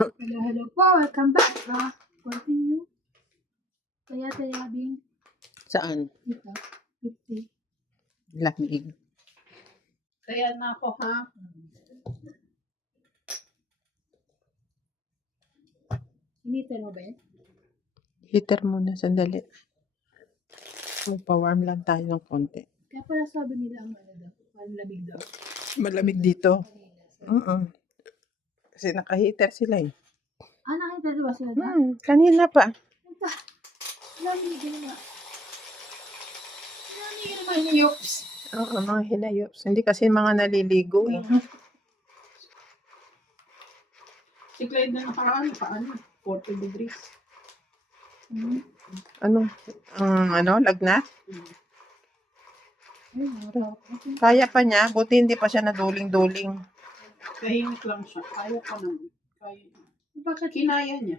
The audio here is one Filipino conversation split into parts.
Hello, hello po. Welcome back. Continue. Kaya tayabing Saan? dito. 50. Lamig. Kaya na ako, ha? Initin mo ba yan? Heater muna, sandali. Magpa-warm lang tayo ng konti. Kaya pala sabi nila ang ano daw. Ang lamig daw. Malamig dito. Kanina. Kasi naka-heater sila eh. Nakita ba sila na? Kanina pa. Lamig na. Lamig naman yung yups. Oo, mga hinayops. Hindi kasi mga naliligo eh. Si Clyde na nakaraan, 40 degrees. Lagnat? Ay, narap. Kaya pa niya, buti hindi pa siya naduling-duling. Tahimik lang siya. Kaya pa naman. Kaya. Bakit Kinaya niya.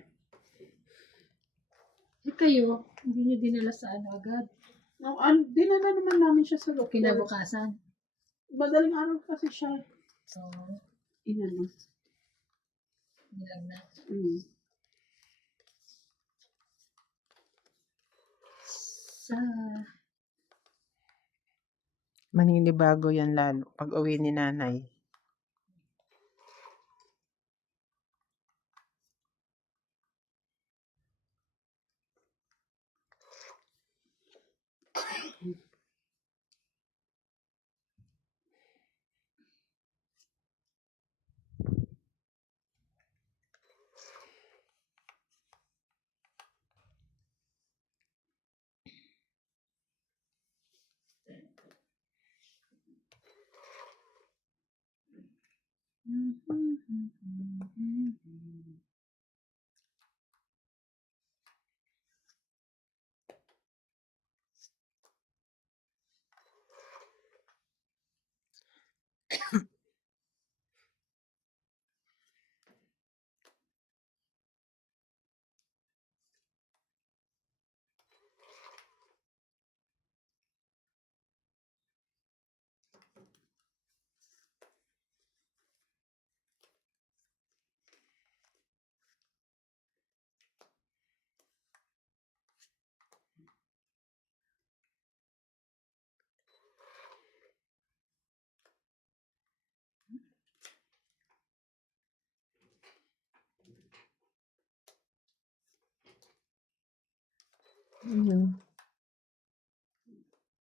kayo, hindi nyo dinala sa ano agad? No, dinala naman namin siya sa doktor. Kinabukasan. Madaling araw kasi siya. So, Inano. nilagnat. Sa Maninibago yan lalo pag uwi ni nanay.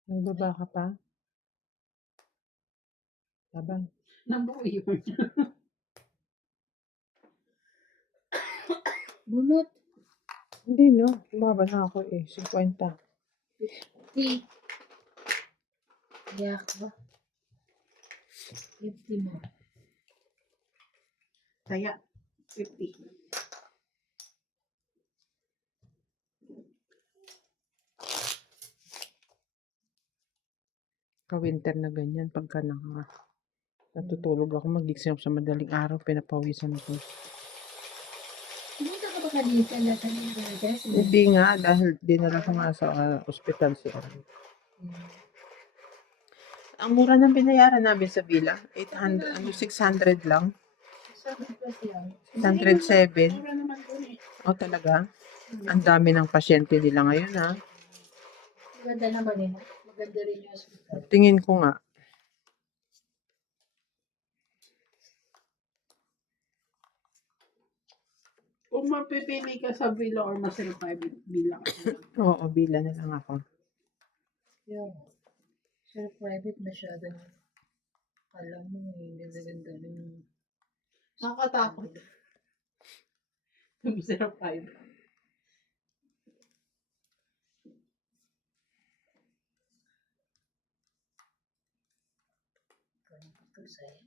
Nagbaba ka pa? Tabang. Nabuo yun. bunot. Hindi no, bumaba na ako eh, 50. 50. Yak ba? 50 mo. Kaya, 50. Ka-winter na ganyan, pagka natutulog ako, magising ako sa madaling araw, pinapawisan ako. Pumunta ka ba kanina na kanina? Hindi nga, dahil dinala ko nga sa ospital si Ari. Ang mura ng binayaran namin sa villa, 600 lang. 607. Mura naman dun eh. O talaga? Ang dami ng pasyente nila ngayon ha. Maganda naman yun. Maganda rin yung hospital. Tingin ko nga. Kung mapipili ka sa villa or masal private, villa ka. Oo, villa na lang ako. Yeah. Sir, private masyado. Alam mo, ganda-ganda rin. Nakakatakot. Masal private. Ito sa'yo.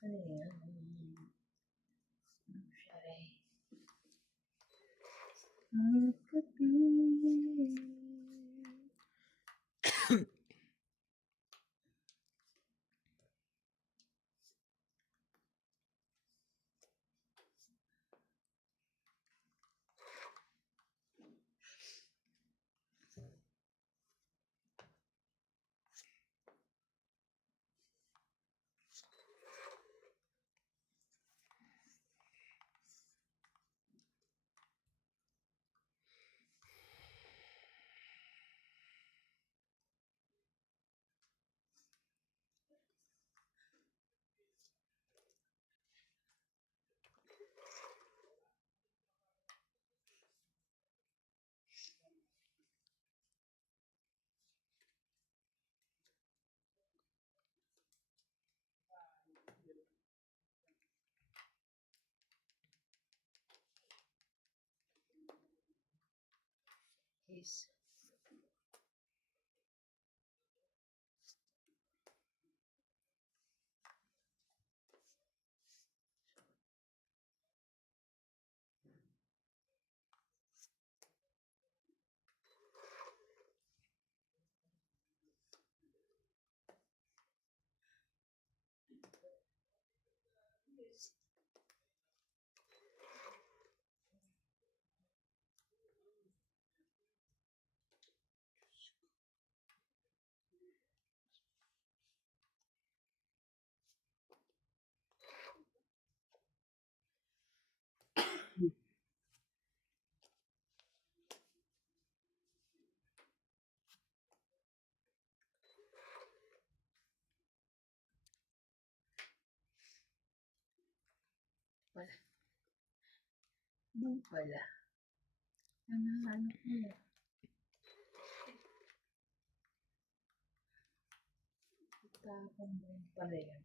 Ano yan? Shy. ace. Wala. Wala. Ano ko yun? Tapang din pala yan.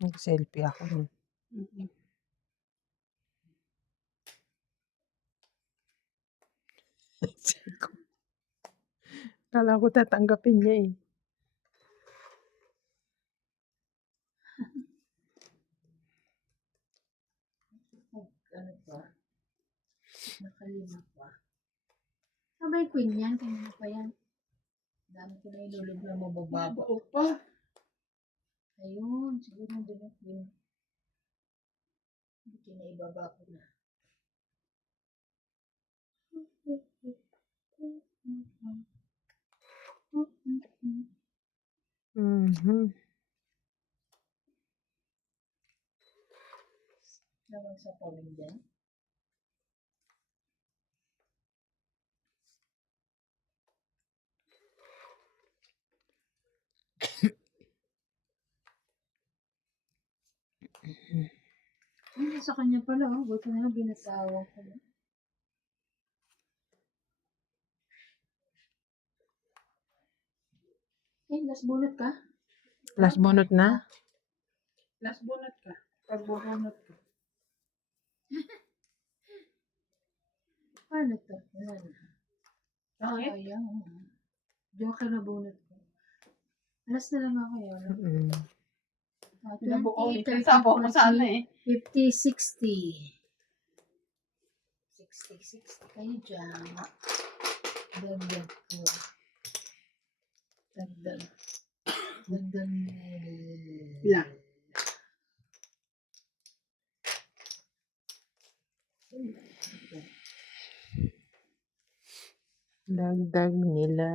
Nag-selfie ako nun. Mhm. Kala ko tatanggapin niya eh. Ano pa? Nakalima pa. Sabay queen yan. Kanina pa yan. Dami ko na ilulog na mabababa. Babaw pa. Ayun. Siguro nandun yung queen. Hindi na ibaba ko na. Mhm. Nawag sa pawin dyan. Hindi sa kanya pala. Oh. Buti na lang binasawa ko. Eh, last bullet ka? Last bonus na? Last bunot ka. Pagbubunot ka. Paano to? Wala na. Okay? Sayang. Joker na bunot ko. Alas na lang ako yun. Mm. 20, Ulit 30, sabaw ko sana eh. 50, 60. 60 kayo dyan. Dagdag ko. Dagdag. Dagdag Lang. Dagdag nila.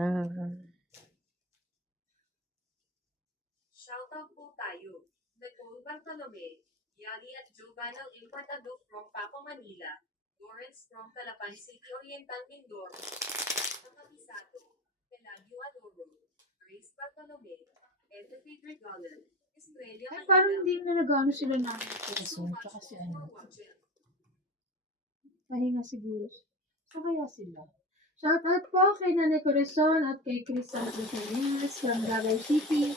Shoutout po tayo. Nicole Bartolome, Yani at Giovanna Importado from Paco, Manila. Lawrence from Calapan City Oriental, Mindoro. Kapapisado, Pelagio Adoro, Grace Bartolome, Edwin Regalan, Estrella Ay, parang Manila. hindi na nag-ano sila namin. So much Tsaka si for ano. watching. Pahinga siguro. Saan kaya sila? Shout out po kay Nanay Corazon at kay Crystal Buchanes from Davao City.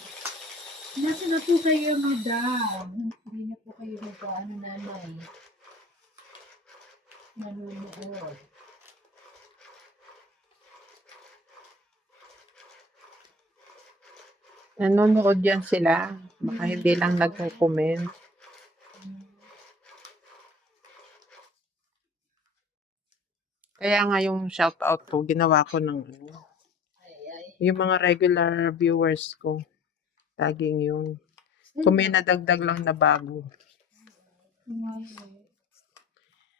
Nasa na po kayo, madam? Hindi na po kayo nagpaano nanay. Nanonood. Nanonood yan sila. Baka hindi lang nagko-comment. Kaya nga yung shoutout ko, ginawa ko ng yung mga regular viewers ko. Tagging yun. Kung may nadagdag lang na bago,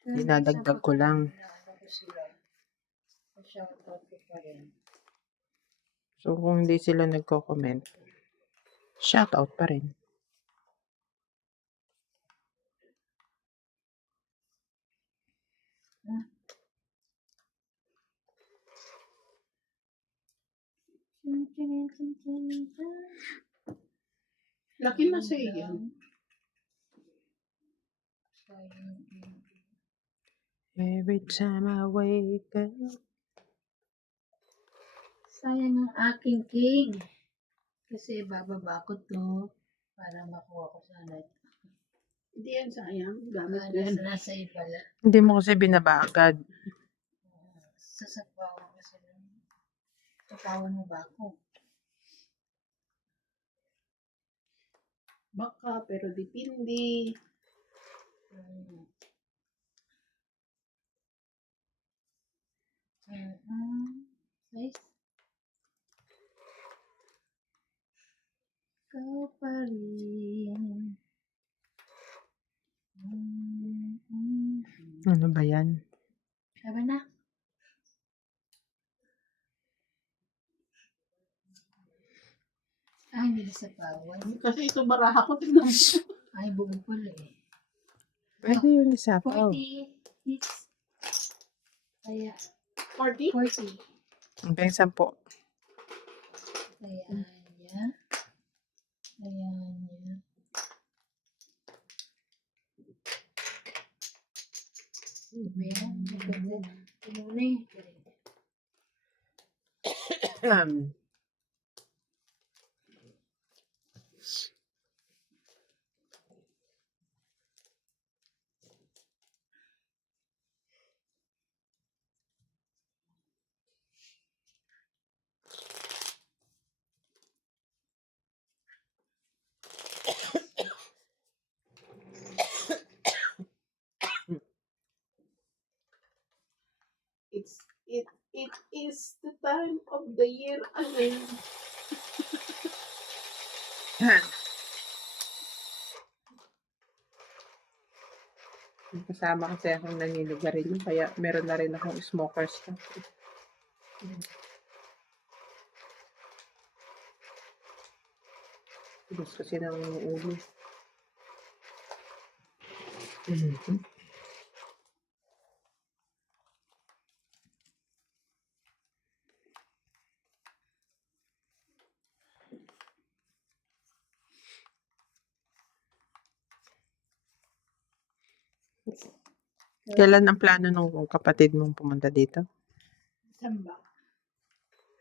dinadagdag ko lang. Shout out ko pa rin. So kung hindi sila nagko-comment, shoutout pa rin. Laki na sa iyo. Every time I wake up. Sayang ang aking king. Kasi bababa ko to para makuha ko sana. Hindi yan sayang. Gamit ko yan. Nasa iyo pala. Hindi mo kasi binaba agad. Sasapawan ko sila. Tatawan mo ba ako? Baka, pero dipindi. Hmm. Guys. Ikaw pa rin. Ano ba yan? Sabi na. Hindi na sa pawan. Kasi ito baraha ko, tignan mo. Bubog pala eh. Pwede yung isapaw. 40 hits. Kaya, 40? 40. Hanggang 10. Kaya niya. Kaya niya. Kaya, muna eh. It is the time of the year again. Kasama kasi akong naninigarilyo, kaya meron na rin akong smoker's stuff. Gusto kasi ng ulo. Kailan ang plano ng kapatid mong pumunta dito? Saan ba?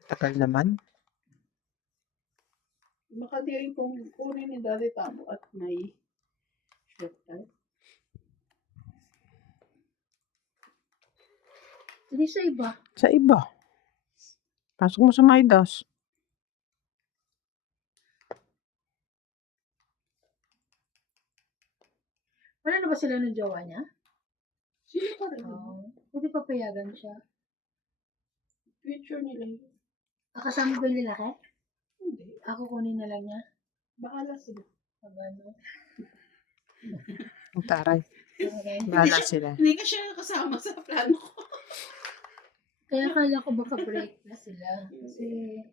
Tagal naman. Baka di rin kung kunin ni Daddy Tabo at may short time. Hindi sa iba. Sa iba. Pasok mo sa Midas. Wala na ba sila ng jowa niya? Sino pa rin? Pwede papayagan siya. Future nila yun. Kasama ba yung lalaki? Hindi. Ako kunin na lang niya. Bahala sila. Pagano. Ang taray. Okay. Bahala sila. Hindi ka siya kasama sa plano ko. Kaya kala ko baka break na sila. Kasi...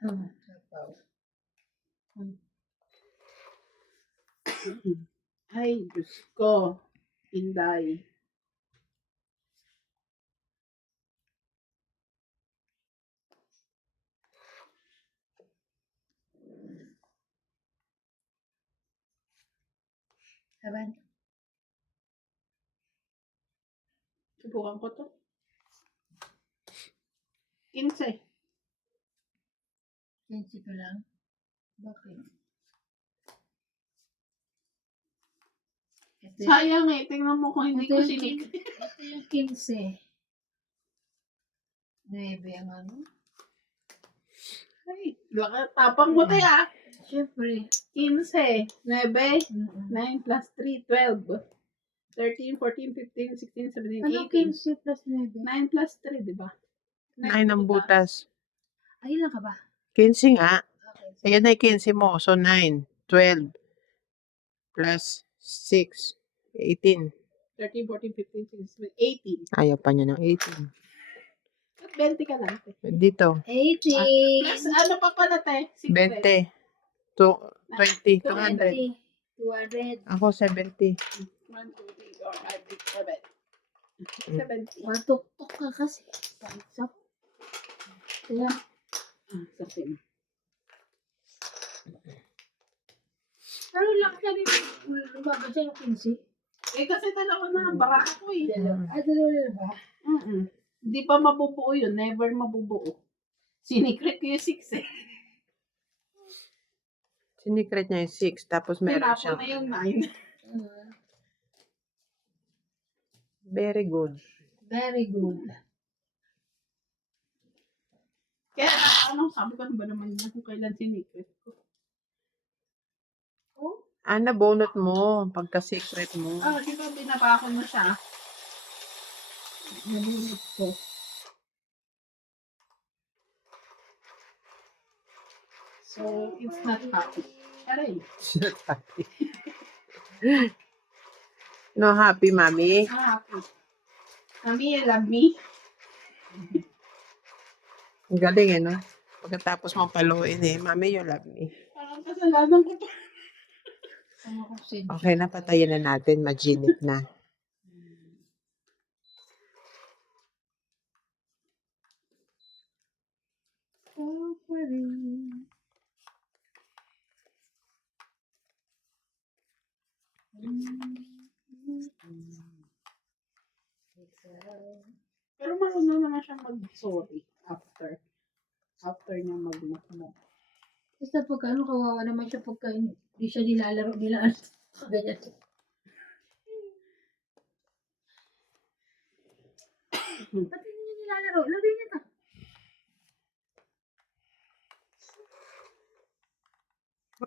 sapaw. Ay, Diyos ko. Inday. Saban. Subukan ko to. 15. 15 pa lang. Bakit? Ito, Sayang eh. Tingnan mo kung hindi ito ko yung sinik. ito yung 15. 9 ang ano? Ay, tapang mo tayo ah. Siyempre. 15. 9. Mm-mm. 9 plus 3, 12. 13, 14, 15, 16, 17, Ano 18. 15 plus 9? 9 plus 3, di ba? 9 ang butas. Ay, ilan ka ba? 15 nga. Okay. Ayan na yung 15 mo. So, 9, 12, plus 6, 18. 13, 14, 15, 16, 17, 18. Ayaw pa niya ng 18. At 20 ka lang. Dito, 18. Plus ano pa pala tayo? 20. 20, 200. 200. Ako, 70. 1, 2, 3, 4, 5, 6, 7. 70. Matuktok ka kasi. Pansap. Kaya, Sa akin. ano lang ka rin. Lumabas siya ng 15. Eh kasi dalawa na ang baraka ko eh. Dalawa na ba? Hindi pa mabubuo yun. Never mabubuo. Sinikret ko yung 6 eh. Sinikret niya yung 6. Tapos meron Tinapon siyang na yung 9. very good. Very good. Kaya sabi ko, ano ba naman yan kung kailan sinikret ko. Oh, Nabunot mo. Pagka-secret mo. Di ba binabakon mo siya? Nabunod ko. So, it's not happy. Aray. Happy. No happy, mami? Happy. Mami, you love me? Ang galing no? Pagkatapos mong paluin mami, you love me. Parang kasalanan ko pa. ano ko sin. Okay na, patayin na natin. Maginit na. Pero marunong naman siya mag-sorry after niya mag-mukmuk. Basta pagka ano, kawawa naman siya pagka hindi siya nilalaro nila. Ganyan. Ba't hindi niya nilalaro? Laro niya na.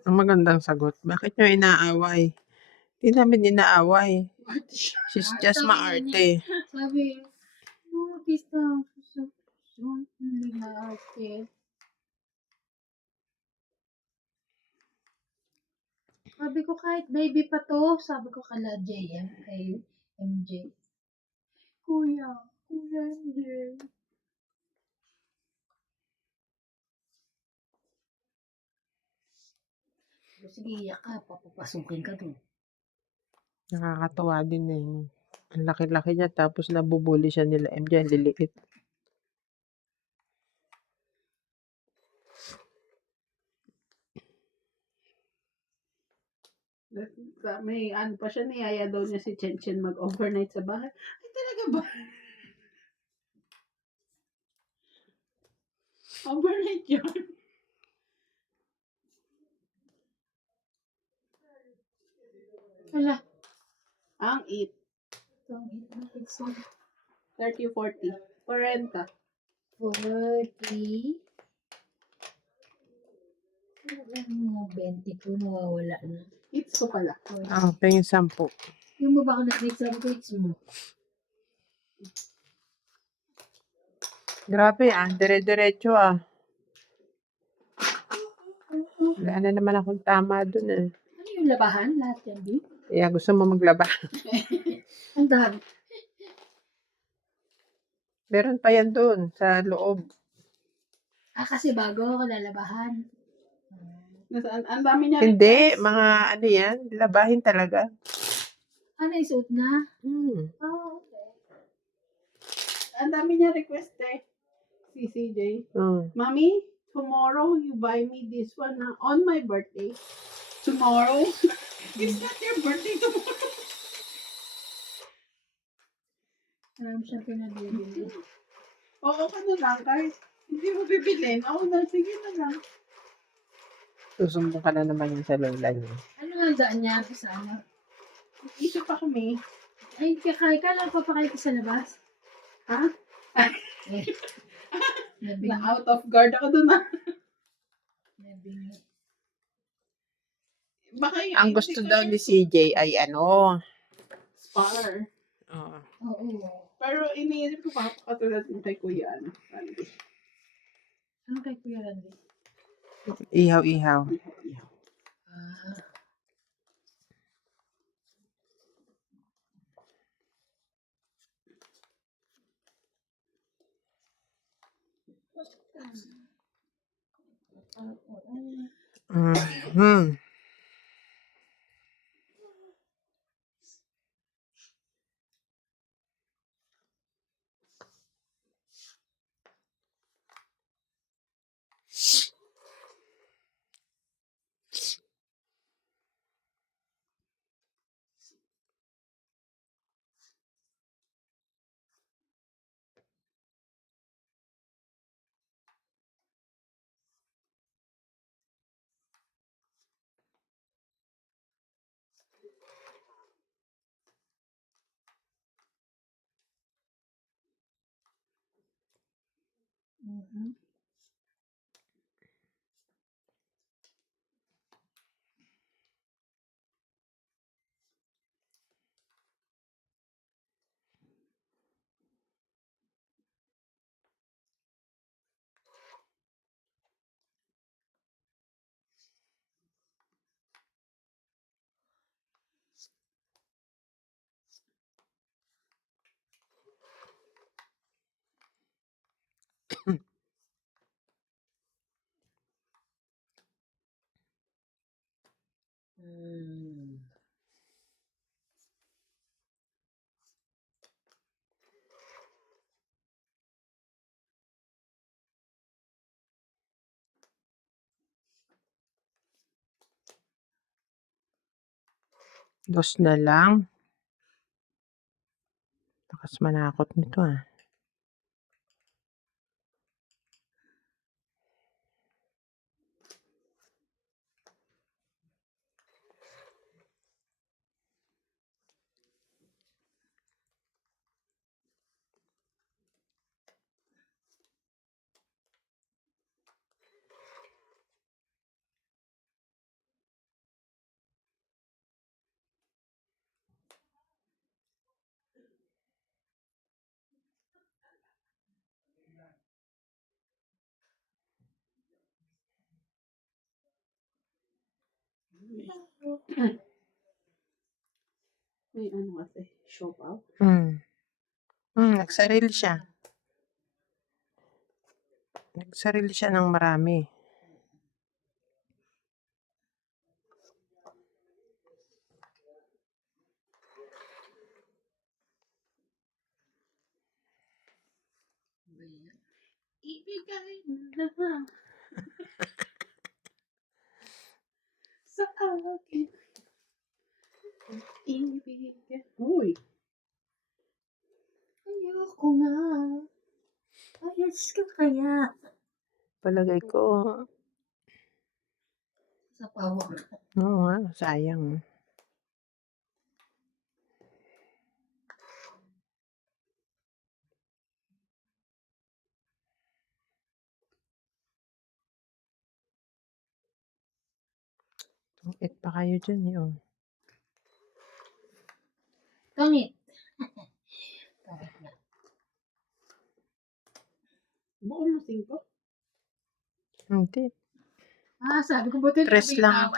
Ang magandang sagot. Bakit nyo inaaway? Hindi namin inaaway. She's just maarte. Sabi, no, tita, hindi na ate. Sabi ko kahit baby pa to, sabi ko kala JM, kay MJ. Kuya MJ. Sige, iyak ka, papapasukin ka dun. Nakakatawa din Ang laki-laki niya tapos nabubuli siya nila MJ. Ang liliit. May ano pa siya, niyaya daw niya si Chen mag-overnight sa bahay. Ay, talaga ba? Overnight yun. Wala. Ang 8. Itong bakit so 30, 40. 40. 40. Mga 20 ko, nawawala na. It's ko pala. Tingin 10. Yung mo ba ako nag-exam grades mo? Grabe dire-diretso Wala na naman akong tama dun Ano yung labahan? Lahat yan, di? Kaya gusto mo maglaba. Ang dami. Meron pa yan dun sa loob. Kasi bago ako lalabahan. Nasaan? Ang dami niya Hindi, request. mga ano yan, labahin talaga. Naisuot na? Hmm. Okay. Ang dami niya request si CJ. Mommy, tomorrow you buy me this one on my birthday. Tomorrow? It's not your birthday tomorrow. Marami siyang pinabibili. Oo ka na lang, kahit hindi mo bibilin. Ako na, sige na lang. Susumbong ka na naman yun sa lola niya. Ano ang daan niya sa ano? Isa pa kami. Ay, kakain ka lang papakain ka sa labas. Ha? Eh. Na out of guard ako dun Nabingi. Baka yung Ang gusto daw ni CJ ay Spar. Oo. Pero iniisip ko katulad ng kay Kuya Randy. Ano kay Kuya Randy? Ihaw-ihaw. Mhm. Mhm. Dos na lang. Lakas manakot nito ah. May ano kasi, show out. Nagsarili siya. Nagsarili siya ng marami. Ibigay mo na sa akin. Ibigay. Uy. Ayoko nga. Ayos ka kaya. Palagay ko, Sa pawa. oo nga, sayang. Tungit pa kayo dyan eh. Oh. Tangit. Tangit na. Buo mo 5? Hindi. Sabi ko buti na 3 lang ako.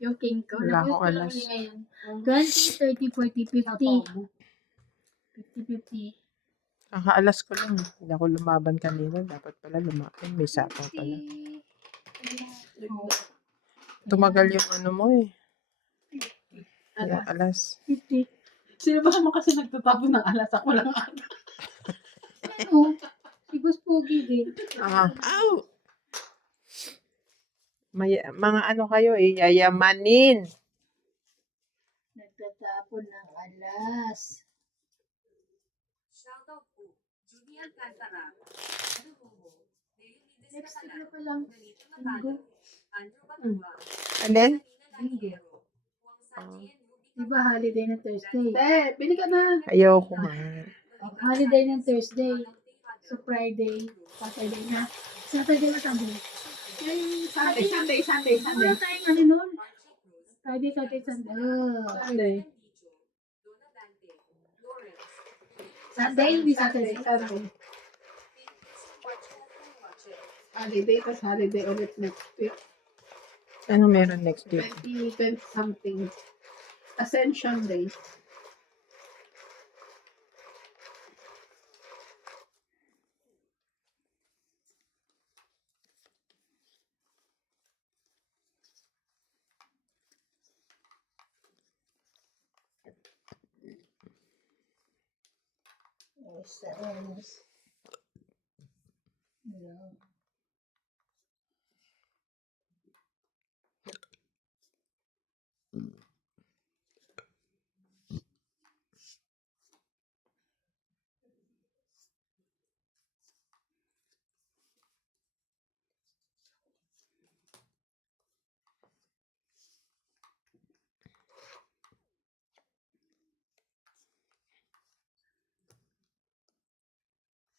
yung king ko. Wala Nakuha akong ko lang alas. ulit ngayon. 20, 30, 40, 50. mo. 50-50. Kakaalas ko lang. Hindi ako lumaban kanina. Dapat pala lumaban. May sapang pala. Tumagal yung ano mo eh. Yung alas. 50. Sino ba naman kasi nagtatapon ng alas? Ako lang ata. Ano? Si Boss Pogi din. Ow! May, mga ano kayo eh, yayamanin. Nagtatapon ng alas. Shoutout po, Judy Alcantara. Ano mo? Next week na pa lang. Ganito natalo. Andrew Batua. Alin? Diba holiday ng Thursday? Bili ka na. Ayoko nga. Holiday ng Thursday. So Friday, Saturday na. Saturday na Sunday. Sunday. Wala tayong ano nun. Friday, Saturday, Sunday. Sunday. Sunday, hindi Saturday. Holiday, tas holiday ulit next week. Ano meron next week? 20 something. Ascension Day.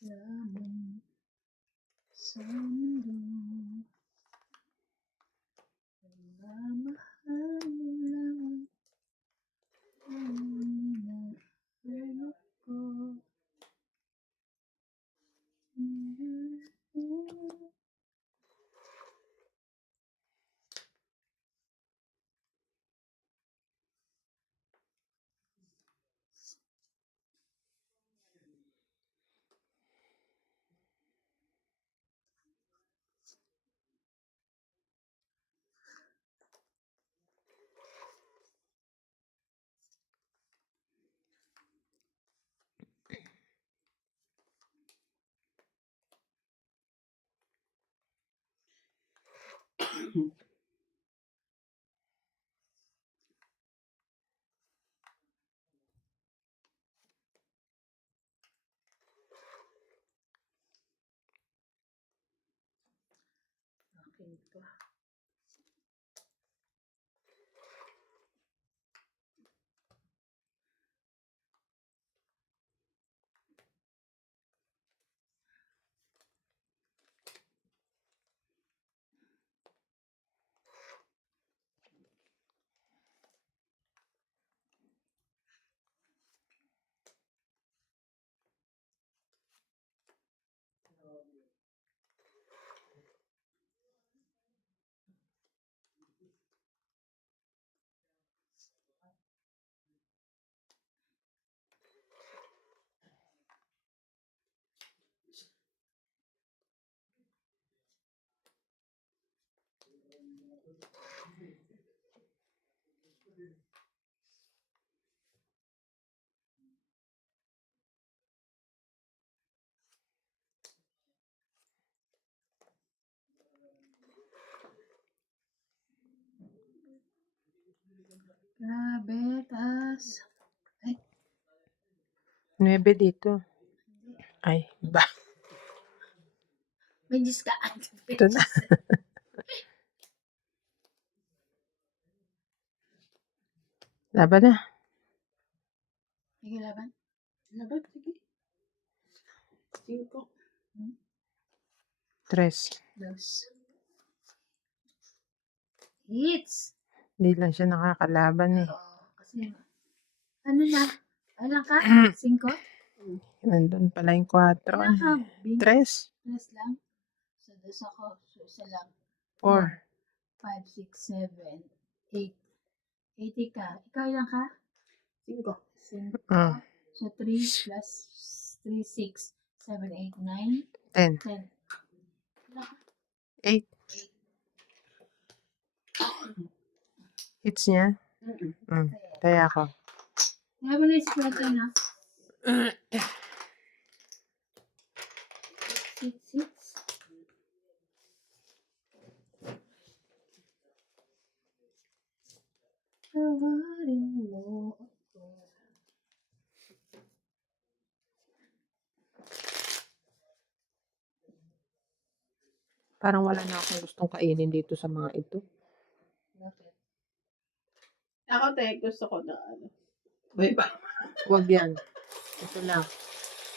Lamang sa mundo, nagmamahal lang ang nilaro ko. Akin pa. Grabe, taas. Ay, 9 dito. Ay, ba? may Diyos ka. Ito na. Laban na. Sige, laban. Laban, sige. 5. 3. Dos. Hits. Hindi lang siya nakakalaban eh. Oo, kasi, ano na? Alam ka? 5? Nandun pala yung 4. Alam ka, Bing? 3. Tres lang. So, dos ako. So, isa lang. 4. 5, 6, 7, 8. 80 ka. Ikaw ilang ka? 5. 5. Ah. So, 3 plus 3, 6, 7, 8, 9, 10. 10. Ilang ka? 8. Hits niya. Kaya ako. Kaya mo na yung square na. 6, 6. Tawarin mo ako. Parang wala na akong gustong kainin dito sa mga ito. Bakit? Ako, te, gusto ko na ano. Bye-bye. Huwag yan. Ito lang.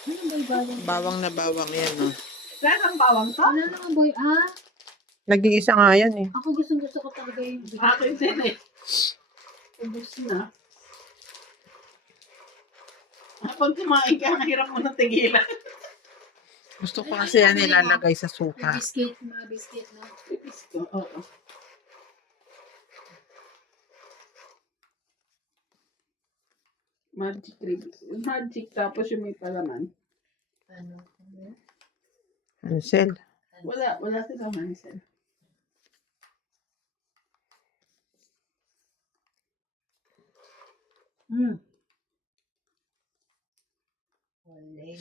Ano boy bawang? Bawang na bawang yan. Oh. Lahat ng bawang to? Wala naman boy. Ah, Nag-iisa nga yan eh. ako gusto ko talaga yung Akin din eh. Ubus na. Kapag kumain ka, ang hirap mo na tigilan. Gusto ko kasi yan nilalagay sa yung suka. biscuit, mga biscuit na. Pipis ko, oo. Magic ribs. Magic, tapos yung may palaman. Ano? Ansel. Wala silang hansel. Wala.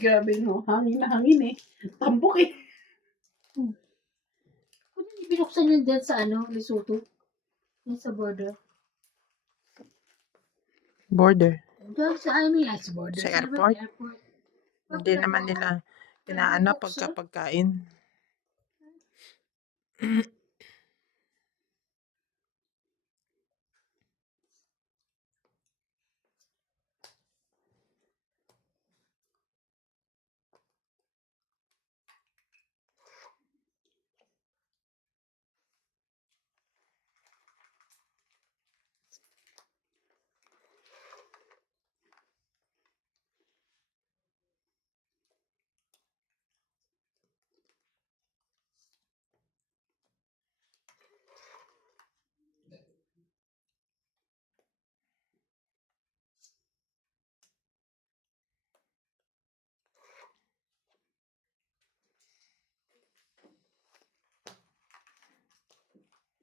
Grabe no, hangin na hangin eh. Tampok eh. Kung hindi binuksan yun dyan sa ano, Lesotho? Yan sa border. Border. Doon sa sa border. Sa Sa airport? airport. Hindi naman nila inaano pagkain.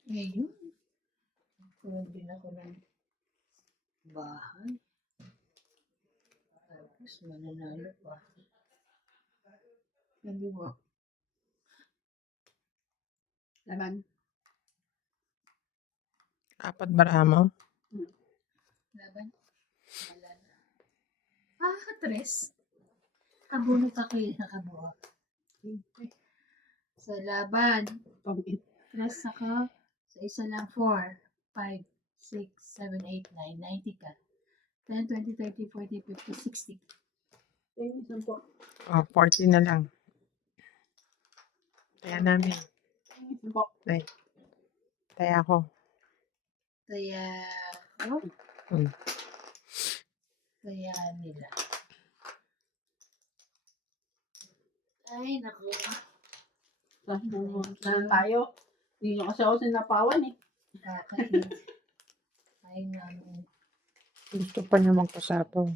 Ngayon, tulog din ako ng bahay. Tapos mananalo pa. Sabi mo, Laban. 4 baramo. laban. Wala na. Tres. Kabunot ako yung nakabuo. Sa laban, Pamit. 3 ako. Sa isa lang 4, 5, 6, 7, 8, 9, 90 ka. 10, 20, 30, 40, 50, 60. Tingin isang po. 40 na lang. Kaya namin. Tingin isang po. Ay. Kaya ako. Kaya, oh, Hmm. kaya nila. Ay, naku. Saan tayo? Hindi nyo kasi ako sinapawan eh. Kakain. Ay, namin. Gusto pa niya magpasapaw.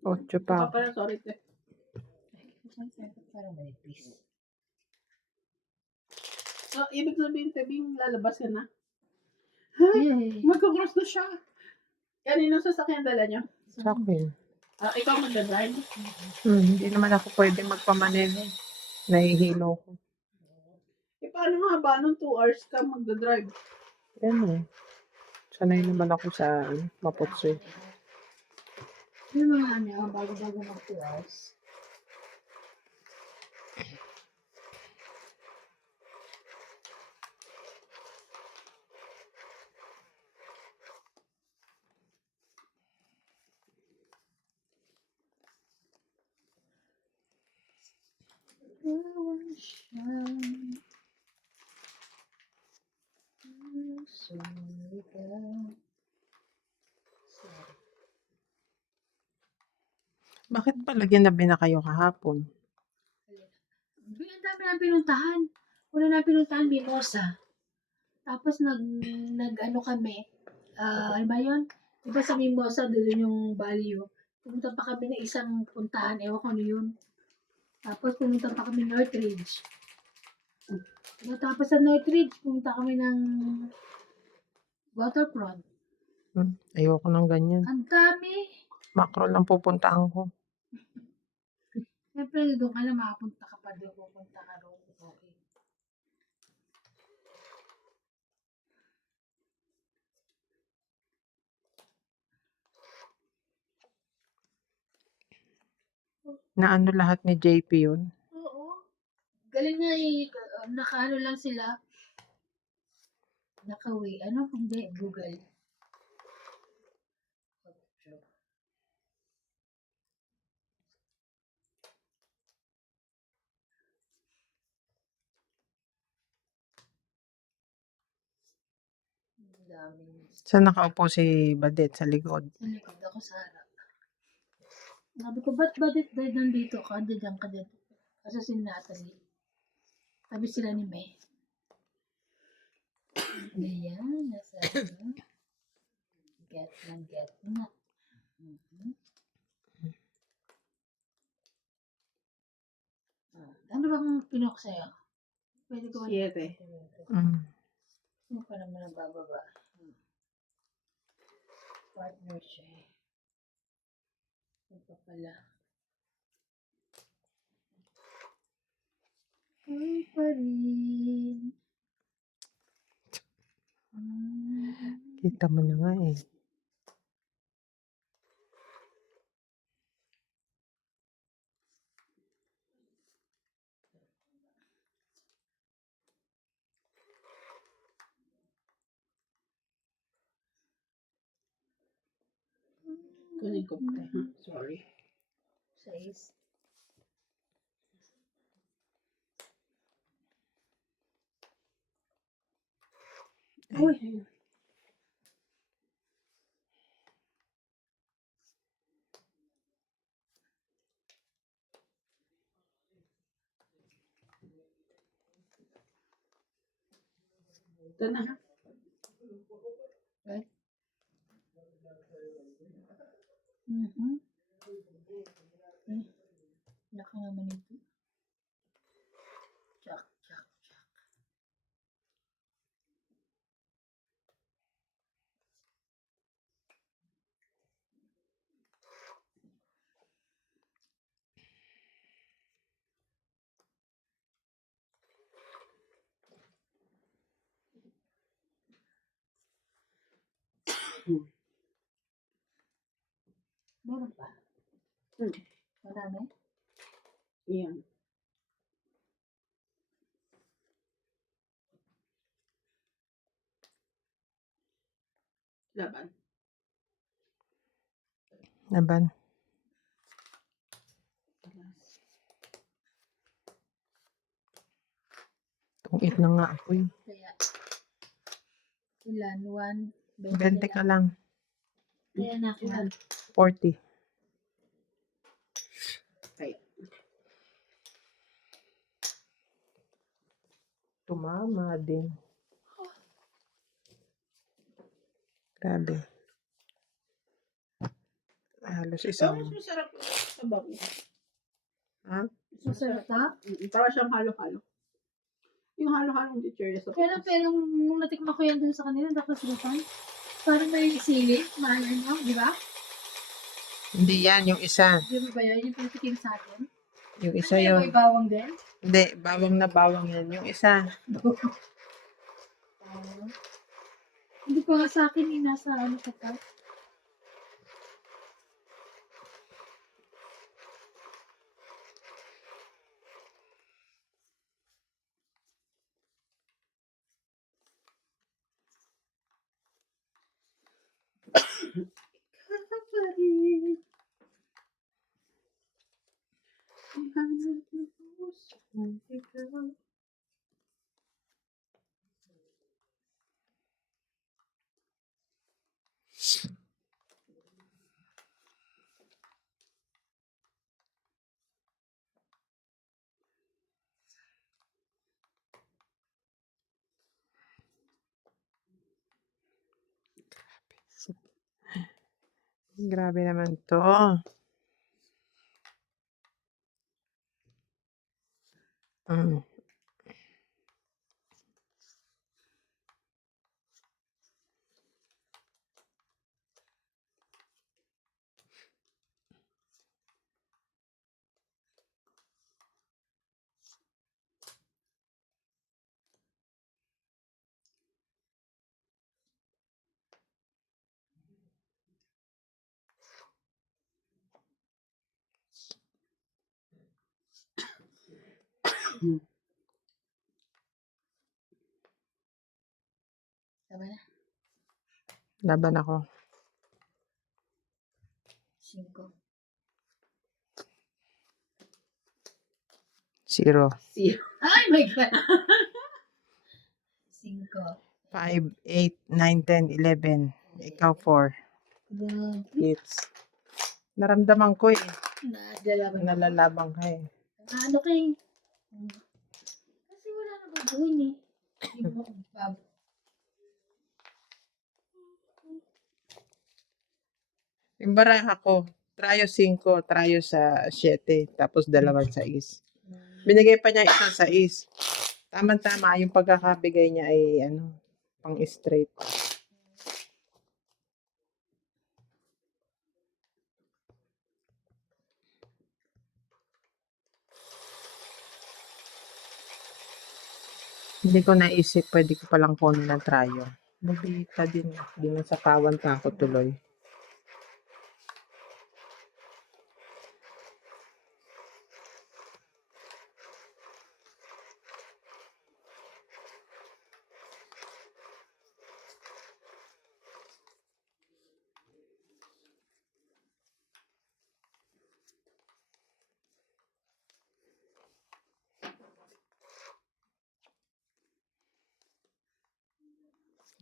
Ocho Ito pa pa. pala, sorry te. Parang manipis. So, ibig sabihin, Tebing, lalabas ka na. Yay. Magkakross na siya. Kanino sasakyan dala nyo? Sa akin. Ikaw magdadrive? Hindi naman ako pwede magpamaneno. Nahihilo ko. Paano nga ba? Nung 2 hours ka magdadrive? Yan eh. Sanay naman ako sa maputsoy. Yung mga bago-bago mag 2 hours. Bakit pala ginabi na kayo kahapon? Ang dami na pinuntahan. Una na pinuntahan, Mimosa. Tapos nag-ano kami. Ano ba yun? Diba sa Mimosa, doon yung value. Pumunta pa kami ng isang puntahan. Ewan ko ano yun. Tapos pumunta pa kami Northridge. Tapos sa Northridge, pumunta kami ng Waterfront. Ayoko ng ganyan. Ang dami. Macro lang pupuntaan ko. Siyempre, doon ka na makapunta ka pa doon. Pupunta ka roon. Okay. Na ano lahat ni JP yun? Oo. Galing nga eh. Nakaano lang sila. Nakawi. Ano? Hindi. Google. Ang daming. Saan nakaupo si Badet? Sa likod. Sa likod ako sa harap. Sabi ko, ba't dahil nandito ka? Diyan ka dyan. Kasi si Natalie. Sabi sila ni May. Ayan, nasa ano. Get na. Mhm. Ano bang pinok sa'yo? Pwede ko ba? 7. Ano pa naman ang bababa? Partner siya eh. Ano pa pala? Ay pa rin. Kita mo na nga eh. Kunin ko pa. Sorry. 6. Uy. Ito na. Right? Mhm. Eh, laki naman ito. Tsak, tsak, tsak. Meron pa? Hmm. Marami? Yan. Laban. Laban. Tungit na nga ako eh. Kaya, ilan? 1, 20 ka lang. Kaya na ako. Ilan? 40. Kaya. Tumama din. Grabe. Halos Pero isang... mas masarap sa bango. Ha? Masarap na? Para siyang halo-halo. Yung halo-halong chichirya sa Pero, nung natikman ko yan dun sa kanila, nakasulutan. Parang may sili, maalan mo, di ba? Hindi yan, yung isa. Di ba ba yun? Yung pinatikim sa atin? Yung isa Ano yun. may bawang din? Hindi, bawang na bawang yan. Yung isa. Hindi ko nga sa akin, nasa ano ka pa. Grabe naman to. Mm. Tama na. Laban ako. 5. 0. Ay, my God! 5. 5, 8, 9, 10, 11. Ikaw 4. Grabe. Hits. Naramdaman ko eh. Nadalaban ako. Nalalabang ka eh. Ano kay? Kasi wala na gagawin eh. Hindi mo ako Yung baraha ko, trayo 5, trayo sa 7, tapos 2 6. Binigay pa niya isang 6. Tama-tama, yung pagkakabigay niya ay ano, pang straight. Hindi ko naisip, pwede ko palang kunin ng trayo. Nabita din, dinasapawan pa ako tuloy.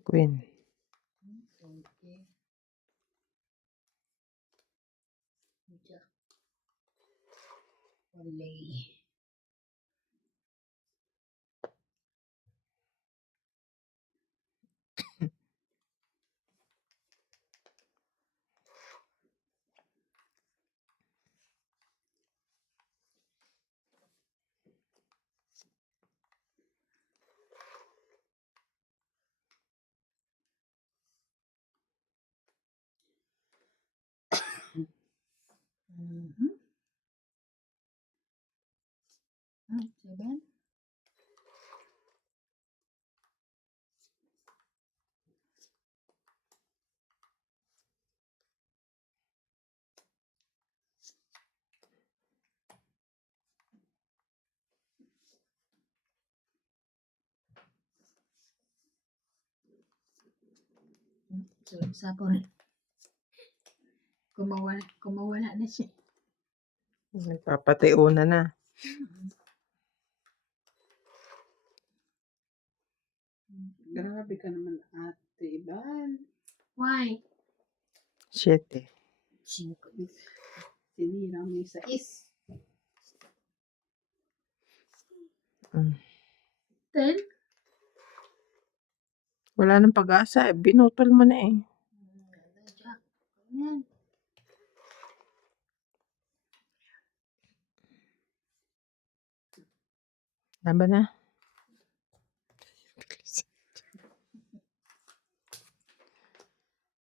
Queen. Okay. Jack. Olay. 7? So, isa po rin. Kumawala na siya. Nagpapatiuna na. Grabe ka naman, Ate Iban. Why? 7. 5. Sinira mo yung sais. 10? Wala nang pag-asa. Binutol mo na eh. Jack. Ayan. Tama na.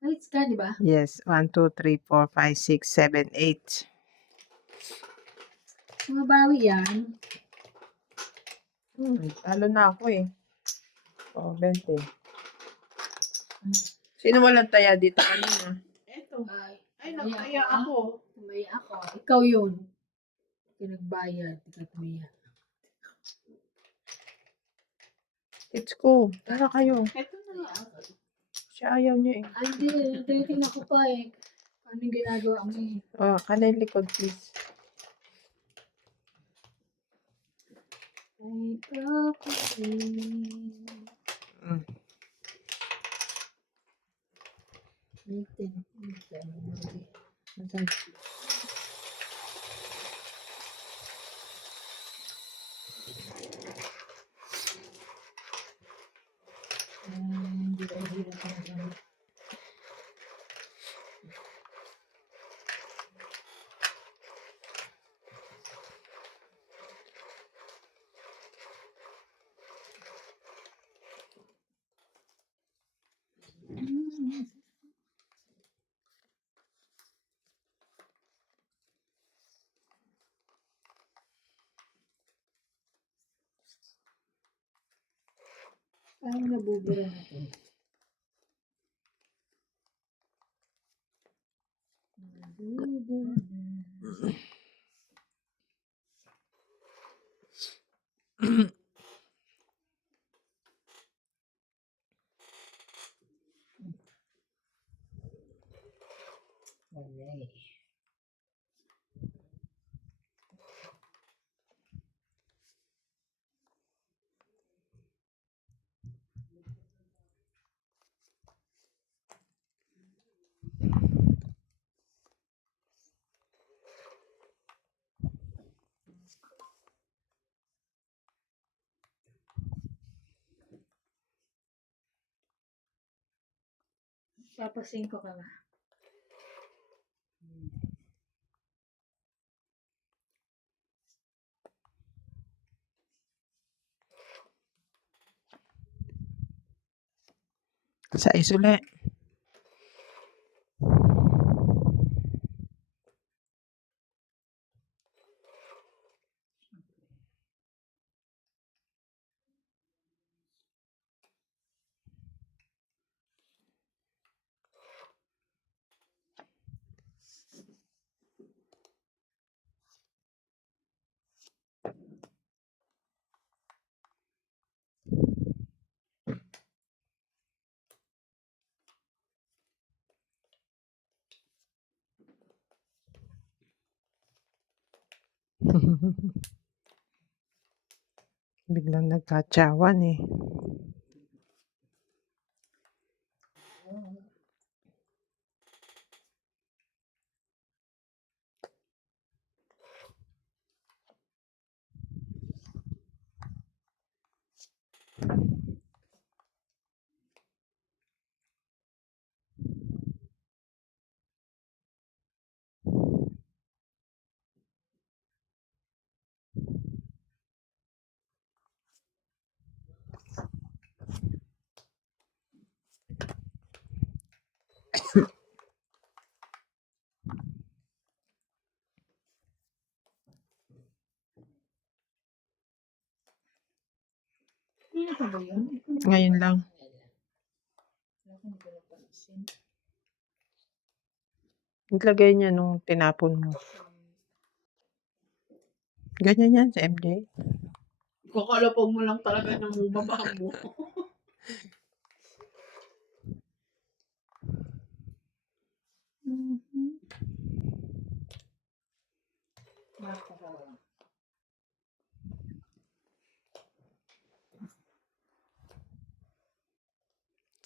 Lights ka, di ba? Yes. 1, 2, 3, 4, 5, 6, 7, 8. Mabawi yan. Talo na ako eh. 20. Sino walang taya dito kanina? Eto. Ay, Ay, nagkaya ako. tumaya ako. Ikaw yun. Pinagbayad. Ikaw tumaya. It's ko. Tara kayo. Eto na nga. Siya ayaw niya eh. Ay, hindi. Tinitingnan ko pa eh. Ano yung ginagawa mo eh. Oh, kanay likod please. Ay, property. Mm. 19. Nasaan? Hindi ko hindi. Parang nabubura na to. Nabubura na. Wala eh. Papasin ko ka ba? Sa isuli. Biglang nagkatsawan eh. ba yun? Ngayon lang. Hindi ko napansin. Naglagay niya nung tinapon mo. Ganyan yan sa MJ. Kakalapag mo lang talaga ng baba mo.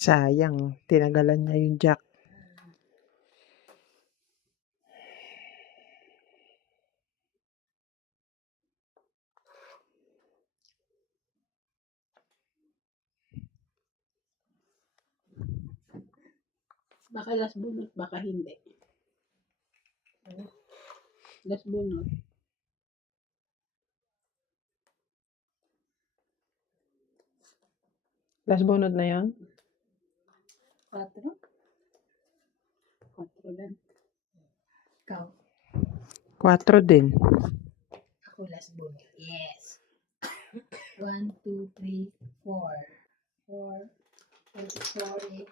Sayang, tinagalan niya yung jack. Baka last bunot, baka hindi. Last bunot. Last bunod na yan? 4? 4 din. Ikaw. 4 din. Ako last bunot. Yes. 1, 2, 3, 4. 4. Sorry.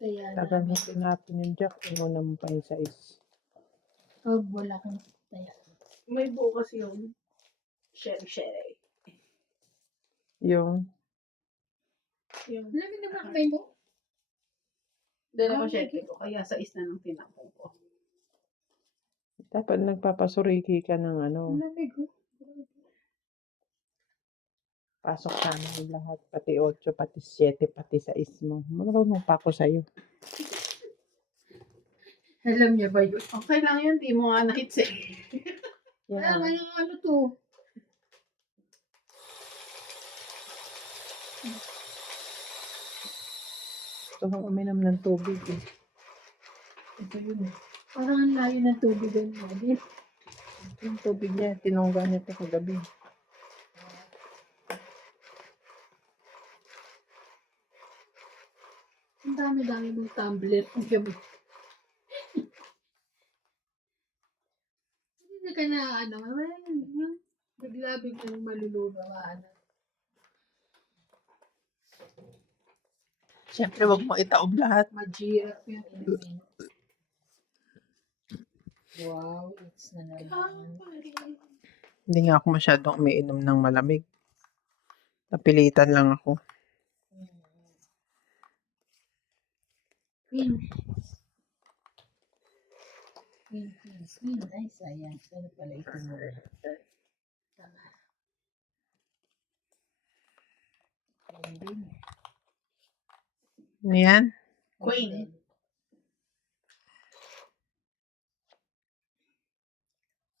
Kaya Tagal mo namin. tinapon yung jack. Una mo pa yung size. Oh, wala kang taya. May bukas yung sherry. Yung Lagi naman kamay mo. Dalawa sherry ko, kaya sa na ng tinapon ko. dapat nagpapasuriki ka ng ano. Lamig ko. Pasok sana yung lahat. Pati 8, pati 7, pati 6 mo. Marunong pa ako sa'yo. Alam niya ba yun? Okay lang yun, di mo nga na-hits eh. Ah, Yan. ano to? Gusto kong uminom ng tubig eh. Ito yun eh. Parang ang layo ng tubig ang natin. Yung tubig niya, tinungga niya ito kagabi. Ang dami-dami mong tumbler ang gabi. Hindi ka na bigla-biglang malulugawan. Siyempre, wag mo itaob lahat. Majirap yung inumin. Wow, it's na naman. Hindi nga ako masyadong umiinom ng malamig. Napilitan lang ako. Queen. Queen. Ay, sayang. Ano pala ito mo? Tama. Queen din. Ano yan? Queen.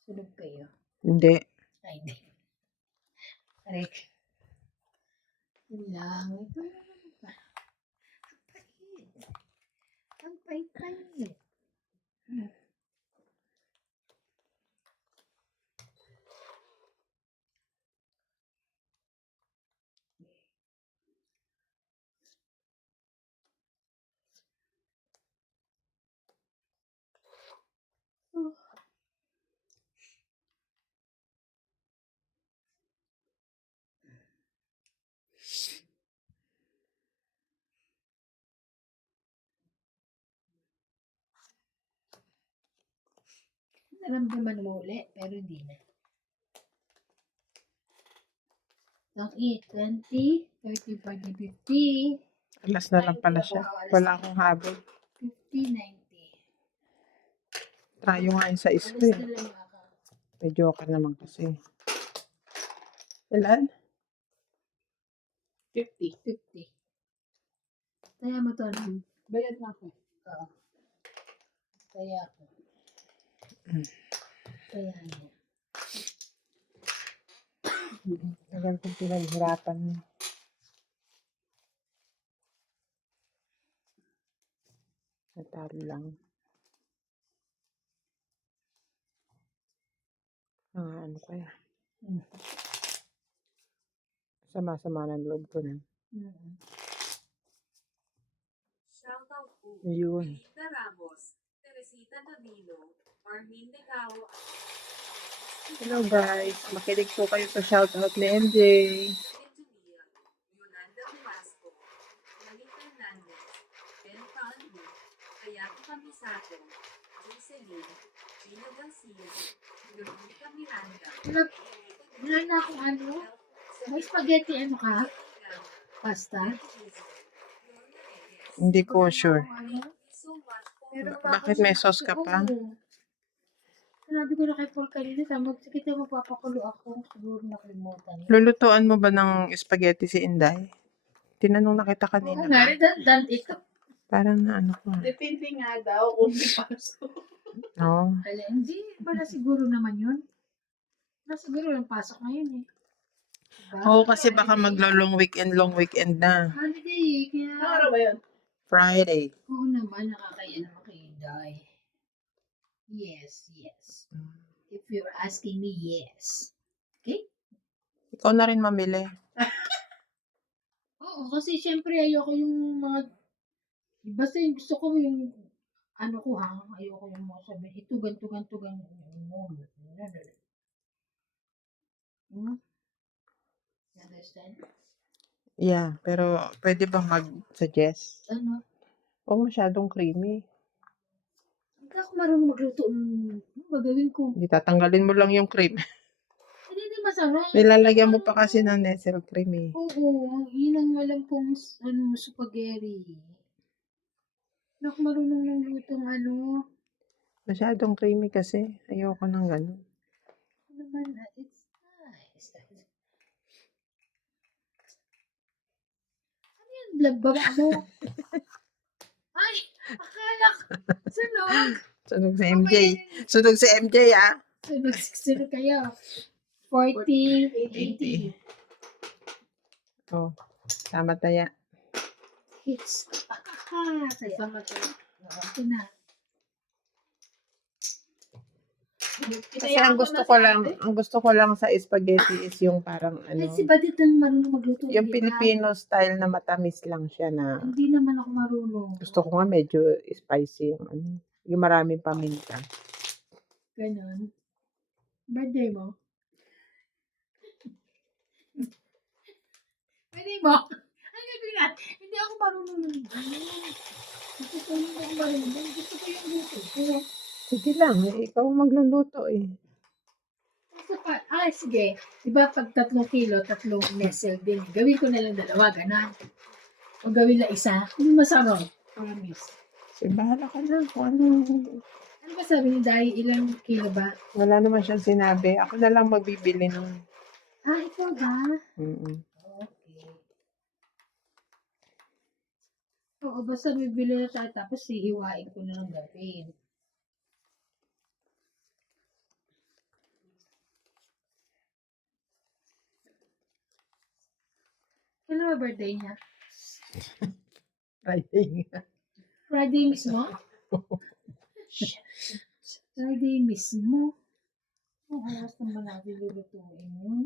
Sunog kayo. Hindi. Ay, hindi. Correct. Yun lang. Ito lang naman pa. Ang pait-pait. Naramdaman mo ulit, pero hindi na. Don't eat 20, 30, 40, 50, Alas na lang pala siya. Wala akong habol. 50, 90. Tayo nga yung sa Alas screen. na lang ako. May joker naman kasi. Ilan? 50. 50. Kaya mo to lang. Bayad na ako. Oo. Kaya ako. Kaya niya. Tagal kong pinaghirapan niya. Natalo lang. Ano kaya? Sama-sama ng loob ko na. Shoutout po. Ayun. Melita Ramos, Teresita Davino, Armin Decao, Hello guys, makinig po kayo sa shoutout ni MJ. Benjumia, Yolanda Velasco, Lali Fernandez, Ben Calvo, Kayati Camisato, Jocelyn, Gina Garcia, Veronica Miranda, Wala na akong ano. May spaghetti ano ka? Pasta? Hindi ko sure. Ano? so much for Pero Bakit may sauce ka pa? Oo. Sinabi ko na kay Paul kanina, sige tayo magpapakulo ako. Siguro nakalimutan. Lulutuan mo ba ng spaghetti si Inday? Tinanong na kita kanina Oo nga, ba? redundant ito. Parang na ano ko. Depende nga daw kung may pasok. No. Ala, hindi ba na siguro naman yun? Na siguro yung pasok ngayon eh. Diba? Oo, kasi baka long weekend na. Holiday, kaya... Ano araw ba yun? Friday. Oo naman, nakakaya naman kay Inday. Yes, yes. If you're asking me, yes. Okay? Ikaw na rin mamili. Oo, kasi syempre ayoko yung mga... Basta yung gusto ko yung... Ano ko ha, ayoko yung mga sabi, ito ganto. Hmm? You understand? Yeah, pero pwede bang mag-suggest? Ano? Huwag masyadong creamy. Hindi ako marunong magluto. Magawin ko. Hindi tatanggalin mo lang yung cream. Hindi masarap. Nilalagyan mo pa kasi ng nestle cream eh. Oo, yun ang alam kong spaghetti. Hindi ako marunong ng lutong ano. Masyadong creamy kasi. Ayoko ng ganun. Ano naman, it's nice. Ano yan, baba mo? Ay, akala ko. Sunog. Sunog si MJ. Sunog si MJ ah. Sunog kayo. 40, 80. Oh, tama taya. Hits. Kaya. Sama tayo. Ito na. Kasi ang gusto ko lang sa spaghetti is yung parang Ay, ano, si Badit ang marunong magluto. yung di ba? Filipino style na matamis lang siya na Hindi naman ako marunong. gusto ko nga medyo spicy yung ano, yung maraming paminta. Ganon. Birthday mo? Birthday mo? Ay, gagawin na. Hindi ako marunong ng gusto ko yung ako marunong. Gusto ko yung luto ko. Sige lang, ikaw magluluto eh. Sige. Diba pag 3 kilo, 3 nestle din. Gawin ko na lang 2, ganon. O gawin lang 1. Hindi masarap. Promise. Sige, bahala ka na kung ano. Ano ba sabi ni Dai? Ilang kilo ba? Wala naman siyang sinabi. Ako na lang magbibili nun. Ikaw ba? Mm-mm. Okay. Oo, basta bibili na tayo tapos hihiwain ko na lang gawin. Kailan ba birthday niya? Friday nga. Friday mismo? Friday mismo? Ang oras naman natin lulutuin yun.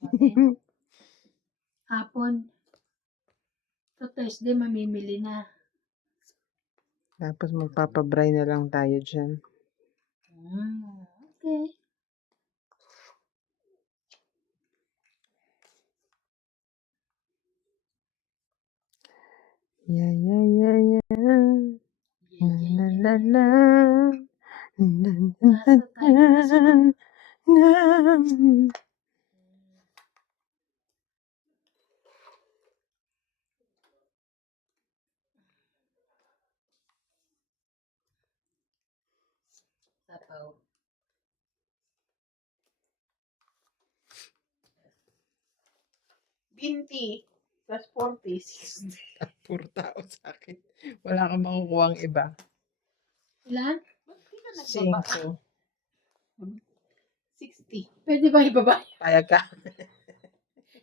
Okay. Hapon. So Thursday, mamimili na. Tapos magpapabray na lang tayo dyan. Okay. Yeah, yeah, yeah, yeah. La la la. La la la. La. Sapaw. Binti. Plus 40. 60. Puro tao sa akin. Wala kang makukuha ang iba. Ilan? Ba't di ka nagbaba? 5. 60. Pwede ba ibaba? Payag ka.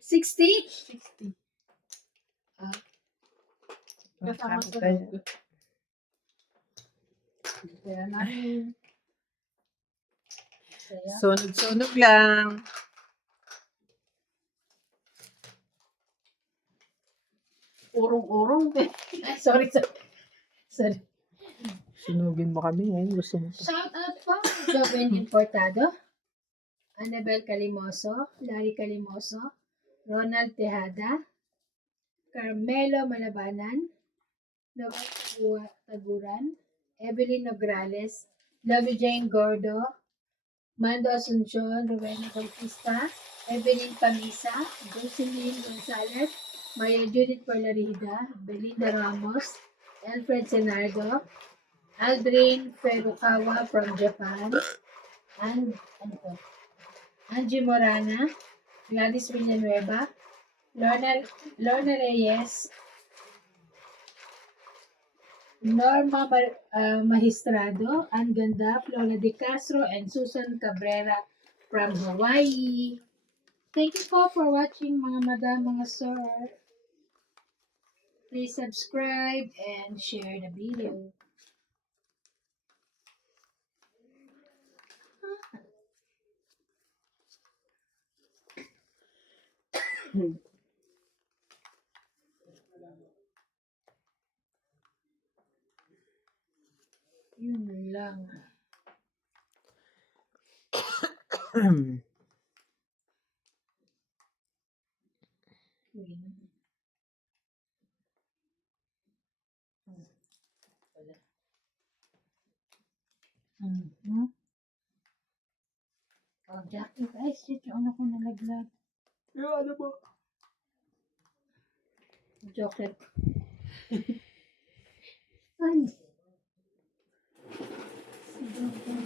60? 60. Kasama Kasama sa tayo. loob. Kaya namin. Saya. Sunog-sunog lang. Urong-urong. Ay, sorry. Sorry. Sunugin mo kami ngayon. Gusto mo pa. Shout out po Joven Importado, Annabel Calimoso, Larry Calimoso, Ronald Tejada, Carmelo Malabanan, Noel Taguran, Evelyn Nograles, Lovey Jane Gordo, Mando Asuncion, Rowena Bautista, Evelyn Camisa, Jocelyn Gonzalez, Maria Judith Porlarida, Belinda Ramos, Alfred Senardo, Aldrin Ferukawa from Japan, and Angie Morana, Gladys Villanueva, Lorna Reyes, Norma Magistrado, Ann Ganda, Flora De Castro, and Susan Cabrera from Hawaii. Thank you po for watching mga madam, mga sir. Please subscribe and share the video. Yun lang. Yun. Wala. Oh, Jackie, guys, yun ako nalaglag. Yung ano po? Joker. Ay. Si Joker.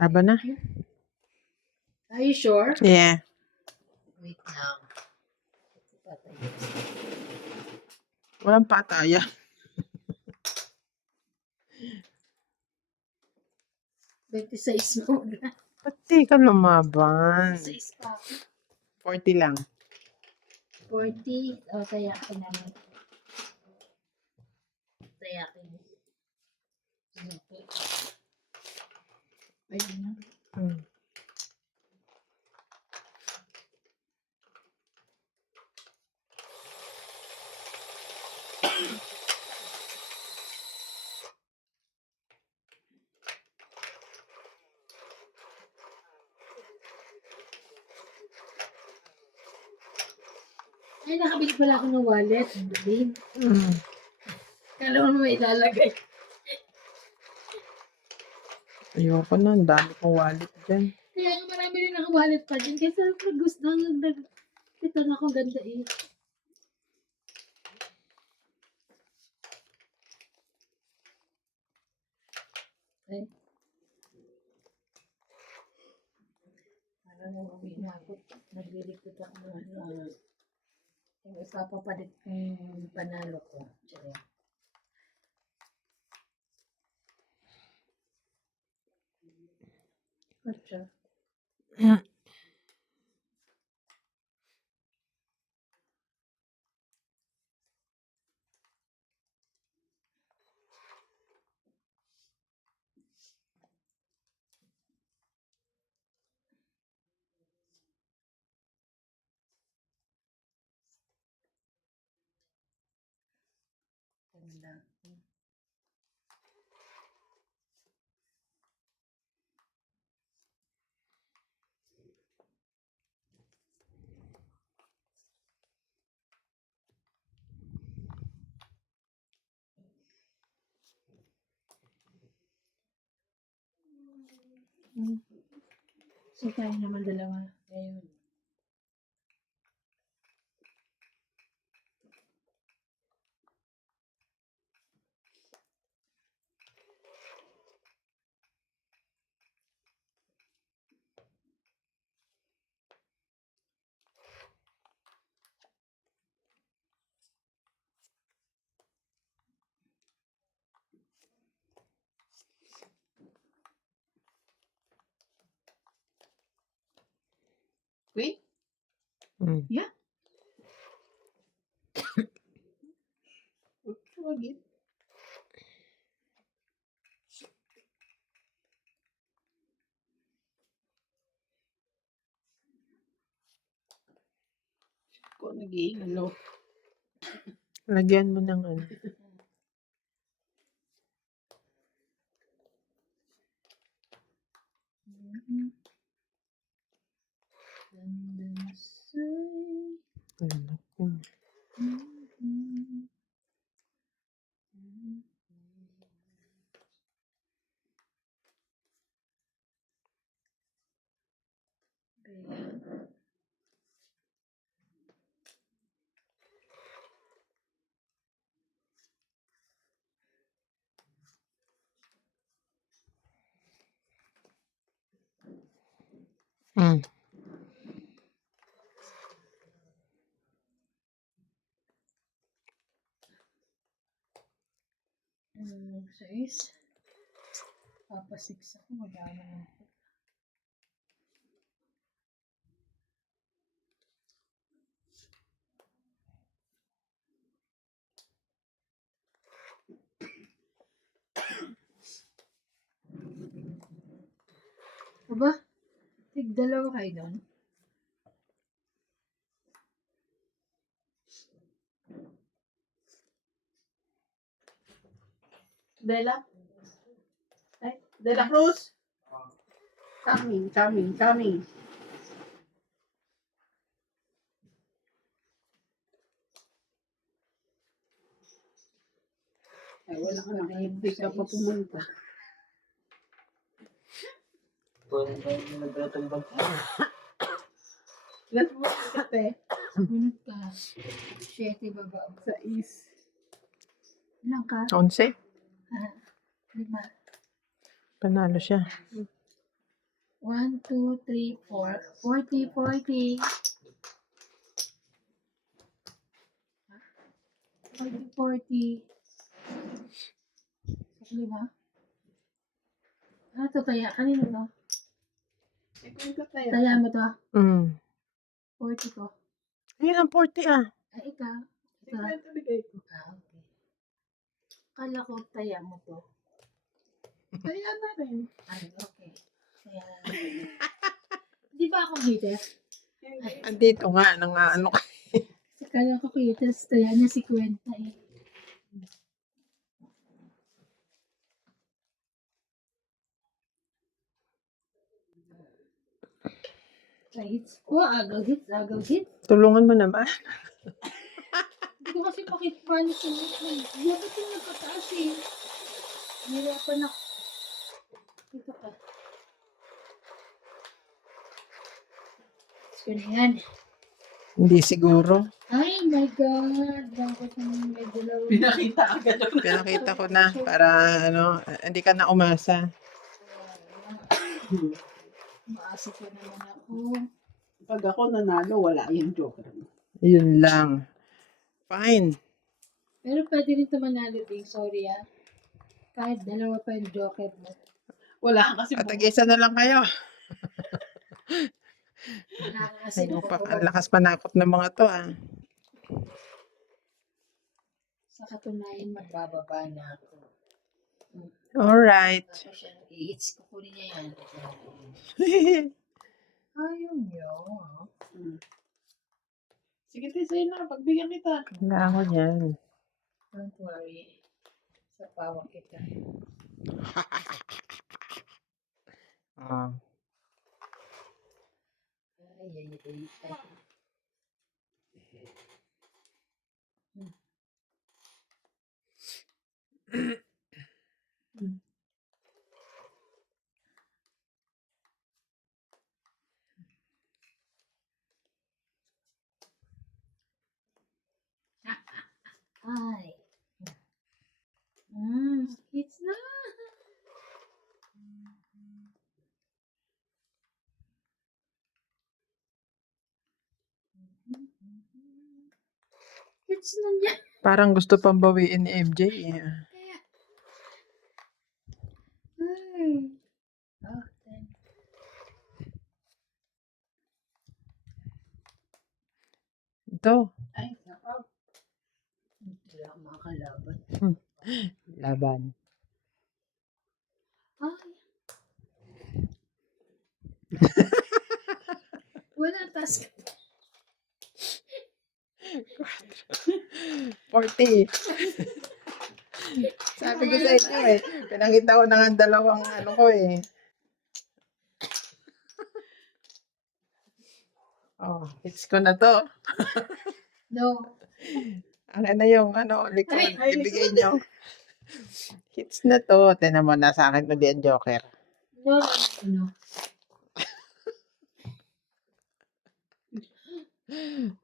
Aba na? Are you sure? Yeah. Wait lang. Walang pataya. 26 mo na. Ba't di ka lumaban? 26 pa ako. 40 lang. 40. O, tayakin naman. Tayakin. Ayun na. Hmm. Ay, nakabili pala ako ng wallet. Ang galing. Mm. Kala mo may ilalagay. Ayoko na. Ang dami kong wallet dyan. Kaya nga marami rin ako wallet pa dyan. Kasi gusto ito na ako ganda eh. Ay. Parang umuwi na ako. Naglilikot ako ng yung ipapapalit yung panalo ko. Tsaka. Gotcha. Ganda. So, tayo naman dalawa. Ayun. Wait. Mm. Yeah. Again. ko, nag-iilo. Lagyan mo ng ano. Ano ko. Mm. Guys, papasiks ako, wala naman po. Aba, tig-dalawa kayo doon. Dela? Ay, Dela Cruz? Coming. Ay, wala ka na. Hindi ka pa pumunta. Let's mo kasi Bunot ka. 7 baba. sa is. Ilang ka? 11. 5. Panalo siya. 1, 2, 3, 4. 40, 40. 40, 40. 5. Ano to taya? Kanino to? Kwento tayo. Taya mo to? Mm. 40 ko. Ayun ang 40 ah. Ay, ikaw. Ito. Kwento bigay ko. Okay. Kala ko taya mo to. Kaya na rin. Ay, okay. Kaya, di ba ako hater? Andito nga, nang ano ka. Kasi kala ko hater, taya niya si Kwenta eh. Hits. Oh, agaw hits. Tulungan mo naman. Hindi ko kasi makita paano sumunod. Dapat yung nagpataas eh. Nahirapan ako. Dito ka. Gusto na yan. Hindi siguro. Ay my God. Bakit naman may dalawa? Pinakita agad ako. Pinakita ko na para ano, hindi ka na umasa. Maasa pa naman ako. Pag ako nanalo, wala yung joker. Yun lang. Fine. Pero pwede rin ito manalo din. Sorry ah. Kahit dalawa pa yung joker mo. Wala kasi At isa na lang kayo. Nakakasin ako. Ang lakas manakot ng mga to ah. Sa katunayan, magbababa na ako. Alright. Tapos siya nang i-hits ko. Kunin niya yan. Ayaw niyo. Sige, tayo sa'yo na. Pagbigyan kita. Wala ako yan. Don't worry. Sa pawang kita. Ah. Ay. Ay. Hits na. Hits na niya. Parang gusto pang bawiin ni MJ. Eh. Kaya. Ay. Oh, then. Ito. Ay, nakaw. Hindi ako makakalaban. Laban. Ay. Wala task. 40. Sabi ko sa inyo eh. Pinakita ko na nga ang dalawang ano ko eh. Oh, hits ko na to. No. Akin na yung ano, likod. Ay, Ibigay nyo. Hits na to. Tinan mo na sa akin ulit ang joker. No, no.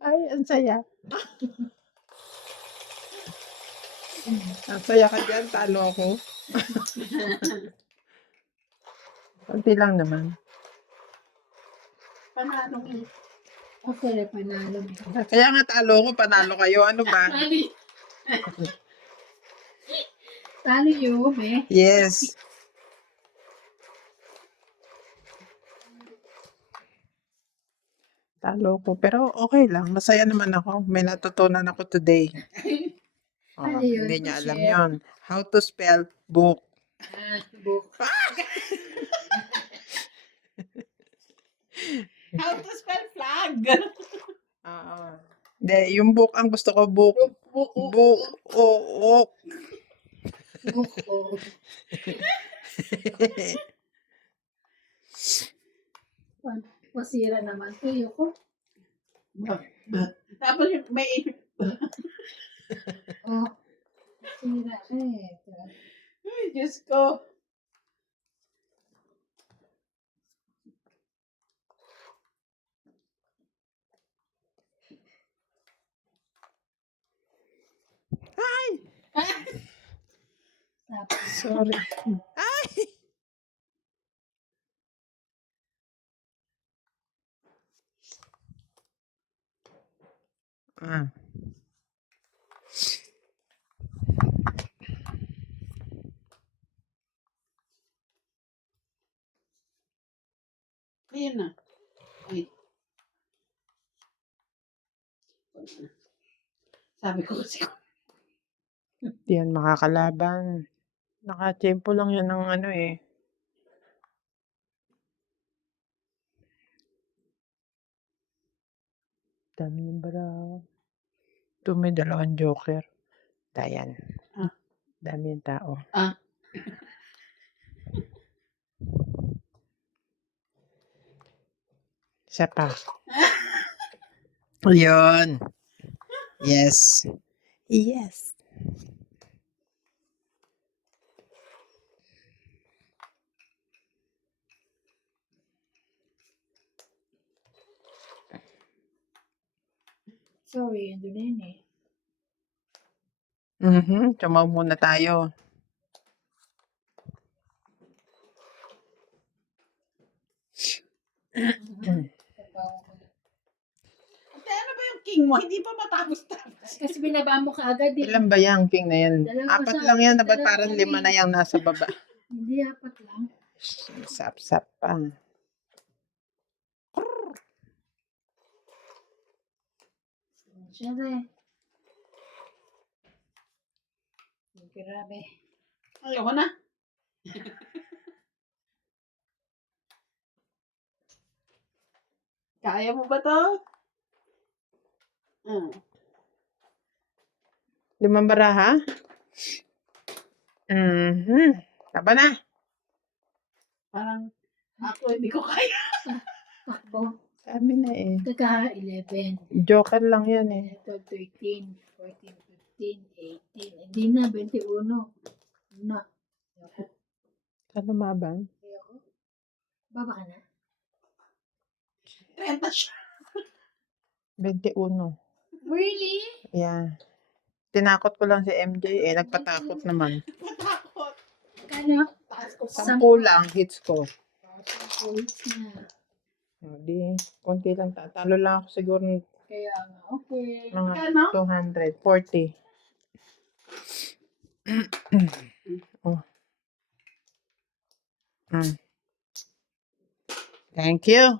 Ay, ang saya. Ang saya ka dyan. Talo ako. Kunti lang naman. Panalo mo. Ako rin panalo. Kaya nga talo ko, panalo kayo. Ano ba? Talo yun, eh. Yes. Talo ko. Pero okay lang. Masaya naman ako. May natutunan ako today. Oh, Ano yun? hindi niya alam Share. yon. How to spell book. Book. How to spell flag? Hindi, yung book ang gusto ko. Book. Book. Oo. Book. Oh. Masira naman. Tuyo ko. Tapos yung may Oh. Masira. ay, Diyos ko. Sorry. Ah. Ayun na. Ay. Sabi ko kasi Di yan makakalaban. Nakachempo lang yan ng ano eh. Dami yung baraw. Ito may dalawang joker. Dayan. Ah. Dami yung tao. Ah. Isa pa. Yun. Yes. Yes. Sorry, ando na yun eh. Tumaw muna tayo. Ate, ano ba yung king mo? Hindi pa matapos-tapos. Kasi binaba mo kaagad eh. Ilan ba yung king na yan? Dalawa 4 sa- lang yan. Dapat dalawa parang kami. 5 na yung nasa baba. Hindi, 4 lang. Sap-sap pa. Siyempre. Grabe. Ayoko na. Kaya mo ba to? Ah. 5 baraha? Taba na. Parang ako hindi ko kaya. Takbo. Sabi na eh. Kaka 11. Joker lang yan eh. Ito 13, 14, 15, 18. Hindi na, 21. Na. Ayoko. Sa lumaban? Ayoko. Baba ka na. 30 siya. 21. Really? Yeah. Tinakot ko lang si MJ eh. Nagpatakot naman. Matakot. Kano? Taas ko pa. 10 lang hits ko. Points na. O, di, konti lang. Tatalo lang ako siguro ng Kaya nga, okay. mga Kano? 200. 40. Oh. Thank you.